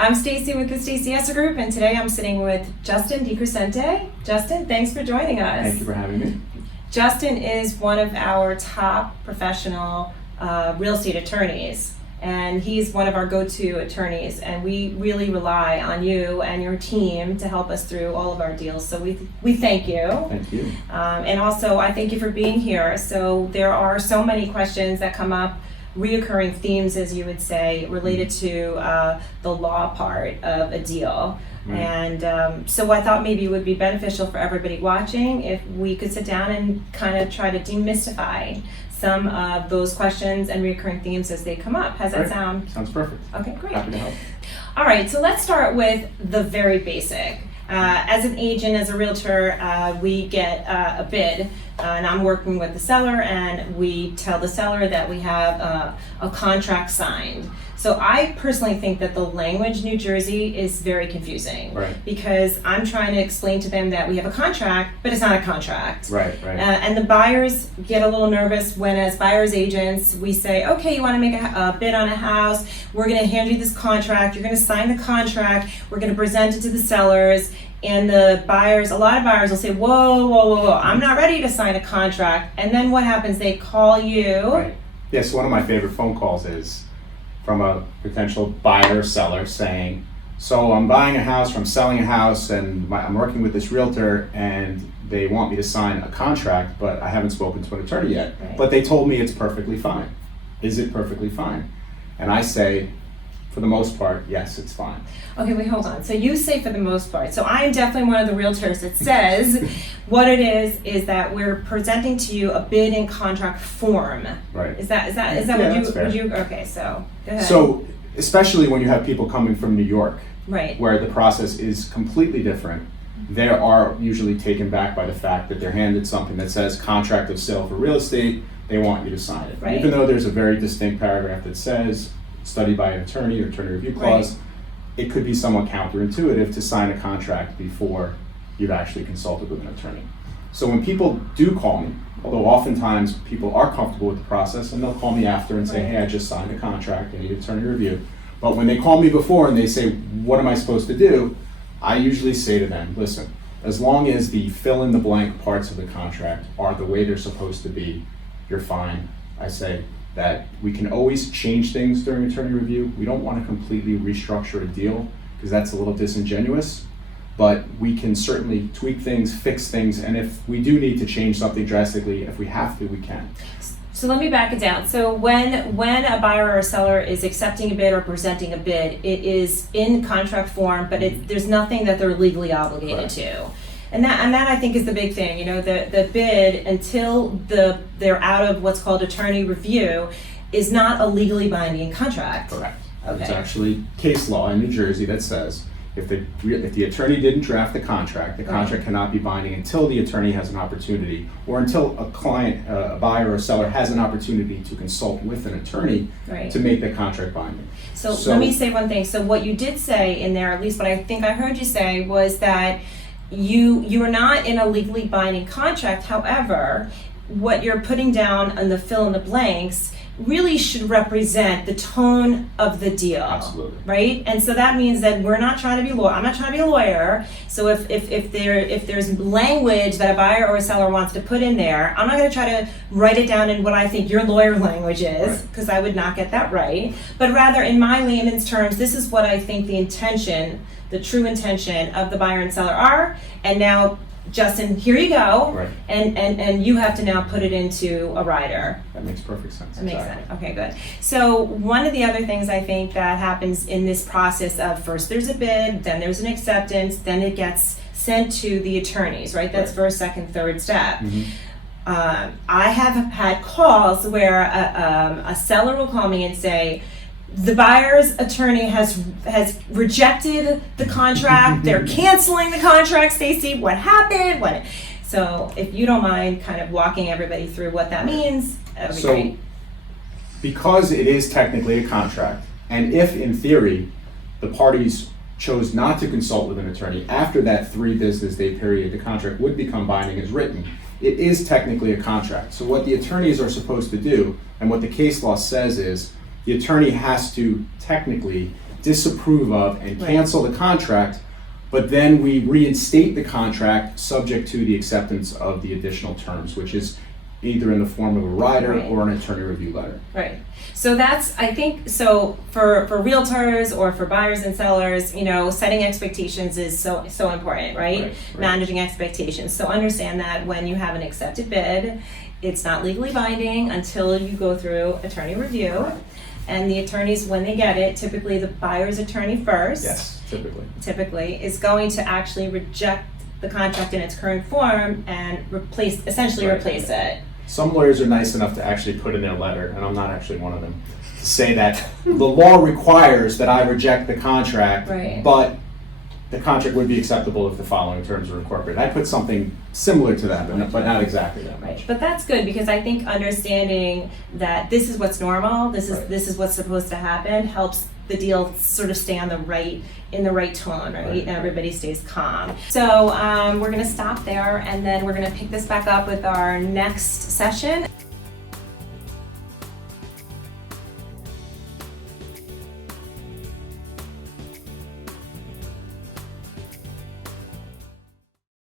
I'm Stacy with the Stacy Esser Group, and today I'm sitting with Justin DeCrescente. Justin, thanks for joining us. Thank you for having me. Justin is one of our top professional real estate attorneys, and he's one of our go-to attorneys, and we really rely on you and your team to help us through all of our deals. So we thank you. Thank you. And also, I thank you for being here. So there are so many questions that come up, reoccurring themes, as you would say, related to the law part of a deal. Right. And so I thought maybe it would be beneficial for everybody watching if we could sit down and kind of try to demystify some of those questions and reoccurring themes as they come up. How's that sound? Sounds perfect. Okay, great. Happy to help. All right, so let's start with the very basic. As an agent, as a realtor, we get a bid, and I'm working with the seller, and we tell the seller that we have a contract signed. So I personally think that the language New Jersey is very confusing, Right. because I'm trying to explain to them that we have a contract, but it's not a contract. Right. And the buyers get a little nervous when, as buyer's agents, we say, okay, you want to make a bid on a house, we're going to hand you this contract, you're going to sign the contract, we're going to present it to the sellers, and the buyers, a lot of buyers will say, whoa, I'm not ready to sign a contract. And then what happens? They call you. Right. Yes, one of my favorite phone calls is from a potential buyer or seller saying, so I'm buying a house, or I'm selling a house, and I'm working with this realtor, and they want me to sign a contract, but I haven't spoken to an attorney yet. Right. But they told me it's perfectly fine. Is it perfectly fine? And I say, for the most part, yes, it's fine. Okay, wait, hold on. So you say for the most part. So I am definitely one of the realtors that says what it is that we're presenting to you a bid and contract form. Right. Is that Yeah, what that's you fair. okay, so go ahead. So, especially when you have people coming from New York, right. where the process is completely different, they are usually taken back by the fact that they're handed something that says contract of sale for real estate, they want you to sign it. Right. Even though there's a very distinct paragraph that says studied by an attorney or attorney review clause, it could be somewhat counterintuitive to sign a contract before you've actually consulted with an attorney. So when people do call me, although oftentimes people are comfortable with the process and they'll call me after and say, hey, I just signed a contract, I need attorney review. But when they call me before and they say, what am I supposed to do? I usually say to them, listen, as long as the fill in the blank parts of the contract are the way they're supposed to be, you're fine. I say that we can always change things during attorney review. We don't want to completely restructure a deal because that's a little disingenuous, but we can certainly tweak things, fix things, and if we do need to change something drastically, if we have to, we can. So let me back it down. So when a buyer or a seller is accepting a bid or presenting a bid, it is in contract form, but there's nothing that they're legally obligated to. And that I think is the big thing. You know, the bid, until they're out of what's called attorney review, is not a legally binding contract. Correct. Okay. There's actually case law in New Jersey that says if the attorney didn't draft the contract cannot be binding until the attorney has an opportunity, or until a client, a buyer or a seller has an opportunity to consult with an attorney to make the contract binding. So let me say one thing. So what you did say in there, at least what I think I heard you say, was that you are not in a legally binding contract. However, what you're putting down on the fill in the blanks really should represent the tone of the deal. Absolutely. Right? And so that means that we're not trying to be I'm not trying to be a lawyer. So if there's language that a buyer or a seller wants to put in there, I'm not going to try to write it down in what I think your lawyer language is, because I would not get that right. But rather, in my layman's terms, this is what I think the true intention of the buyer and seller are. And now, Justin, here you go. Right. And you have to now put it into a rider. That makes perfect sense. That makes sense. Okay, good. So one of the other things I think that happens in this process of first there's a bid, then there's an acceptance, then it gets sent to the attorneys, right? That's first, second, third step. Mm-hmm. I have had calls where a seller will call me and say, the buyer's attorney has rejected the contract. They're canceling the contract. Stacy, what happened? So if you don't mind kind of walking everybody through what that means, that would be great. Because it is technically a contract, and if in theory the parties chose not to consult with an attorney after that 3 business day period, the contract would become binding as written. It is technically a contract. So what the attorneys are supposed to do, and what the case law says is, the attorney has to technically disapprove of and cancel the contract, but then we reinstate the contract subject to the acceptance of the additional terms, which is either in the form of a rider or an attorney review letter. Right. So that's, I think, so for realtors or for buyers and sellers, you know, setting expectations is so important, right? Managing expectations. So understand that when you have an accepted bid, it's not legally binding until you go through attorney review. And the attorneys, when they get it, typically the buyer's attorney first. Yes, typically. Is going to actually reject the contract in its current form and replace it. Some lawyers are nice enough to actually put in their letter, and I'm not actually one of them, to say that the law requires that I reject the contract, but the contract would be acceptable if the following terms were incorporated. I put something similar to that, but not exactly that much. But that's good, because I think understanding that this is what's normal, this is what's supposed to happen, helps the deal sort of stay on in the right tone, right? And everybody stays calm. So we're gonna stop there, and then we're gonna pick this back up with our next session.